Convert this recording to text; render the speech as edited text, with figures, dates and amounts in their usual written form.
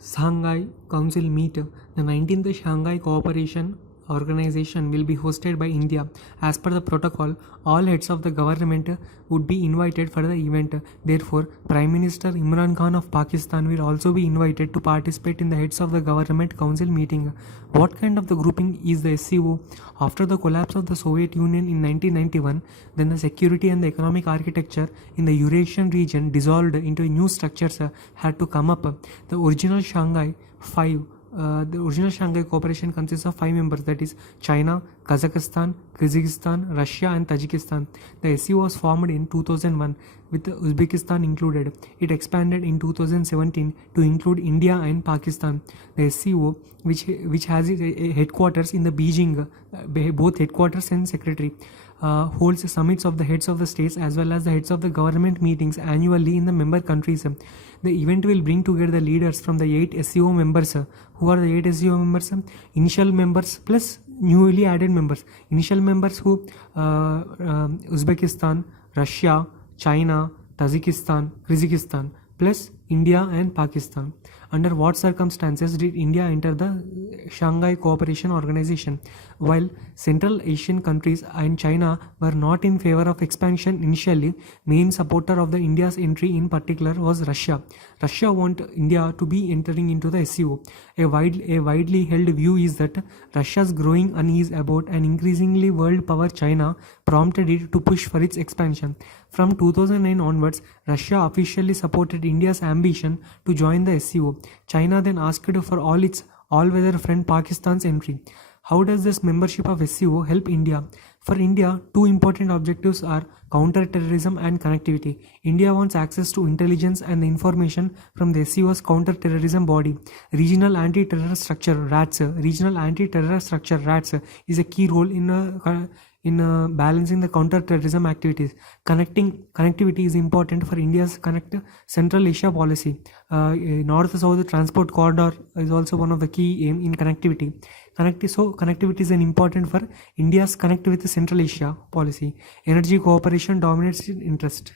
Shanghai Council meet. The 19th Shanghai Cooperation Organization will be hosted by India. As per the protocol, all heads of the government would be invited for the event. Therefore, Prime Minister Imran Khan of Pakistan will also be invited to participate in the heads of the government council meeting. What kind of the grouping is the SCO? After the collapse of the Soviet Union in 1991, then the security and the economic architecture in the Eurasian region dissolved into new structures had to come up. The original Shanghai Cooperation consists of 5 members, that is China, Kazakhstan, Kyrgyzstan, Russia and Tajikistan. The SCO was formed in 2001 with Uzbekistan included. It expanded in 2017 to include India and Pakistan. The SCO, which has its headquarters in the Beijing, both headquarters and secretary, holds summits of the heads of the states as well as the heads of the government meetings annually in the member countries. The event will bring together the leaders from the 8 SCO members. Who are the 8 SCO members? Initial members plus newly added members. Initial members who Uzbekistan, Russia, China, Tajikistan, Kyrgyzstan plus India and Pakistan. Under what circumstances did India enter the Shanghai Cooperation Organization? While Central Asian countries and China were not in favor of expansion initially, main supporter of the India's entry in particular was Russia. Russia wanted India to be entering into the SCO. A widely held view is that Russia's growing unease about an increasingly world power China prompted it to push for its expansion. From 2009 onwards, Russia officially supported India's ambition to join the SCO. China then asked for its all-weather friend Pakistan's entry. How does this membership of SCO help India? For India, two important objectives are counter-terrorism and connectivity. India wants access to intelligence and information from the SCO's counter-terrorism body. Regional Anti-Terror Structure (RATS). Regional Anti-Terror Structure (RATS) is a key role in balancing the counter-terrorism activities. Connectivity is important for India's Central Asia policy. North-South transport corridor is also one of the key aim in connectivity. Connectivity is an important for India's connect with Central Asia policy. Energy cooperation dominates its interest.